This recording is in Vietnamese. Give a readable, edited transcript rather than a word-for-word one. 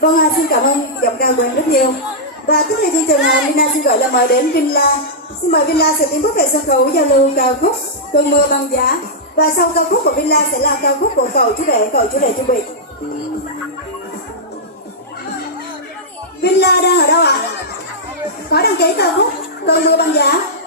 Vâng, xin cảm ơn giọng ca của em rất nhiều. Và tiếp theo chương trình, Lina xin gọi là mời đến Vinla. Xin mời Vinla sẽ tiến bước về sân khấu giao lưu ca khúc Cơn mưa băng giá. Và sau ca khúc của Vinla sẽ là ca khúc của cậu chú rể chuẩn bị. Vinla đang ở đâu ạ? Có đăng ký ca khúc Cơn mưa băng giá.